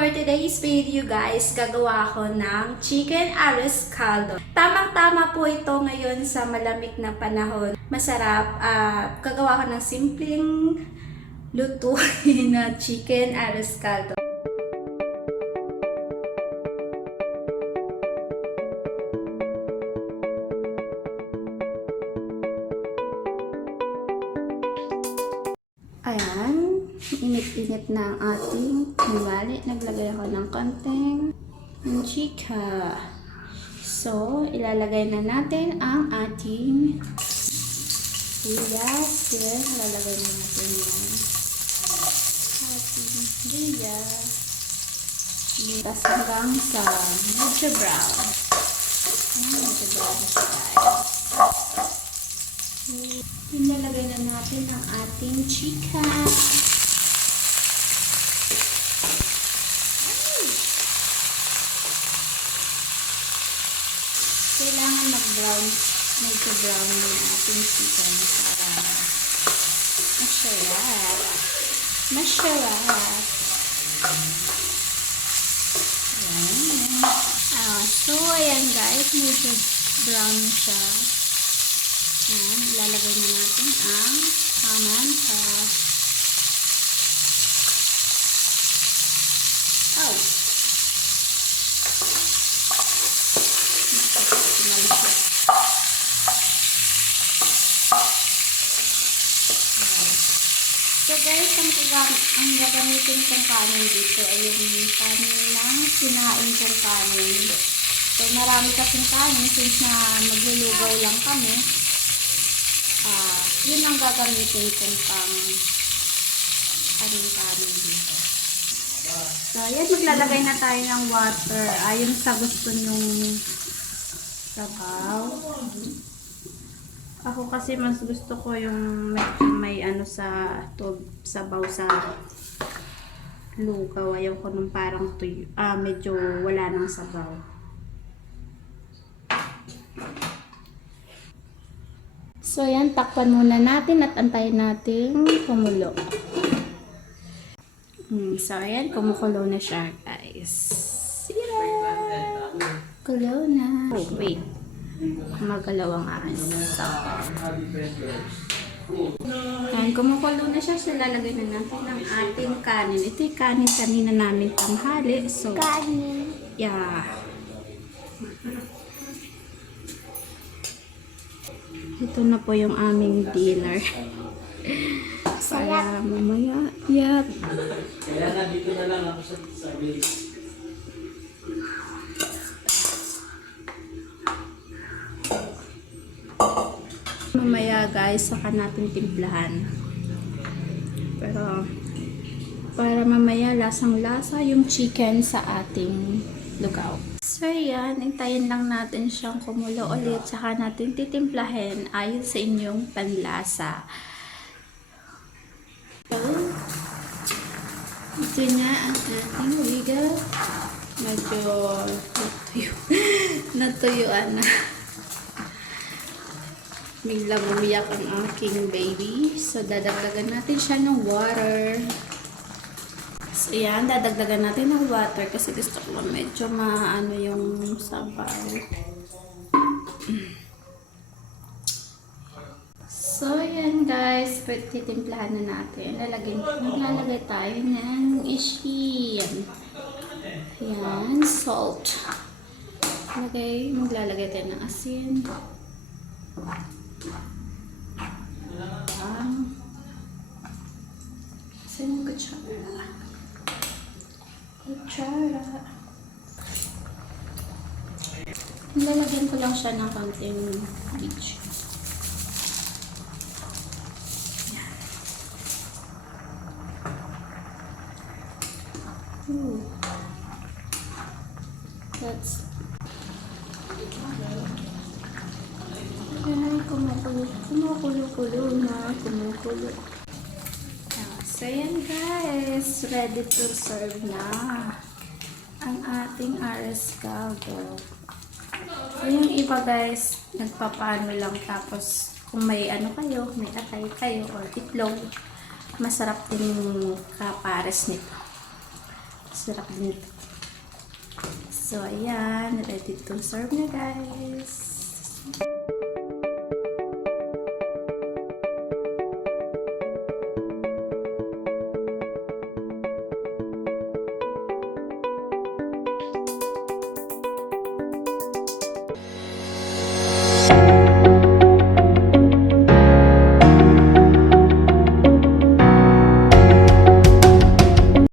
For today's video guys, gagawa ako ng chicken arroz caldo. Tamang-tama po ito ngayon sa malamig na panahon. Masarap. Gagawa ko ng simpleng lutuin na chicken arroz caldo. Ayan, init-init na ang ating hiwali. Naglagay ako ng konting mantika. So, ilalagay na natin ang ating sibuyas. Then, ilalagay na natin yung ating sibuyas. Tapos hanggang sa medyo brown. Medyo brown siya guys. Ilalagay na natin ang ating chicken. Kailangan mag-brown, medyo brown din ating chicken para masarap. Masarap. So, ayan guys, medyo brown siya. Ayan, ilalagay na natin ang pamansa. Oh! So guys, ang gagamitin kong kanin dito ay yung kanin ng sinain kong kanin. So marami kasing kanin since na maglulugaw lang kami. Yun ang gagamitin kong pang kanin dito. So ayan, maglalagay na tayo ng water ayon sa gusto nyong sabaw. Ako kasi mas gusto ko yung may ano sa sabaw sa lugaw. Ayaw ko nung parang tuyo, medyo wala nang sabaw. So yan, takpan muna natin at antayin natin kumulo. So ayan, kumukulo na siya guys. Kulo na. Oh, wait. Magalaw ang asa. Ayan, kumukulo na siya. So, lalagay na natin ang ating kanin. Ito yung kanin kanina namin tanghali. So, kanin. Yeah. Ito na po yung aming dinner. Para mamaya. Yep. Kaya na dito na lang ako sa bilis. Mamaya guys, saka natin timplahan. Pero para mamaya lasang-lasa yung chicken sa ating lugaw. So yan, hintayin lang natin siyang kumulo ulit, saka natin titimplahin ayon sa inyong panlasa. So, ito na ang ating ligaw. Medyo natuyuan na. Biglang umiyak ang aking baby. So, dadagdagan natin siya ng water. So, yan. Dadagdagan natin ng water kasi gusto ko medyo maano yung sabaw. So, yan guys. Titimplahan na natin. Maglalagay tayo ng asin. Yan. Salt. Maglalagay tayo ng asin. Saan kutsara? Nilalagyan ko lang siya ng konting bleach. That's kumukulo na. So yan guys, ready to serve na ang ating arroz caldo. So yung iba guys, nagpapaano lang, tapos kung may ano kayo, may atay kayo or itlog, masarap din yung kapares nito. Sarap din ito. So, ayan. Ready to serve na guys.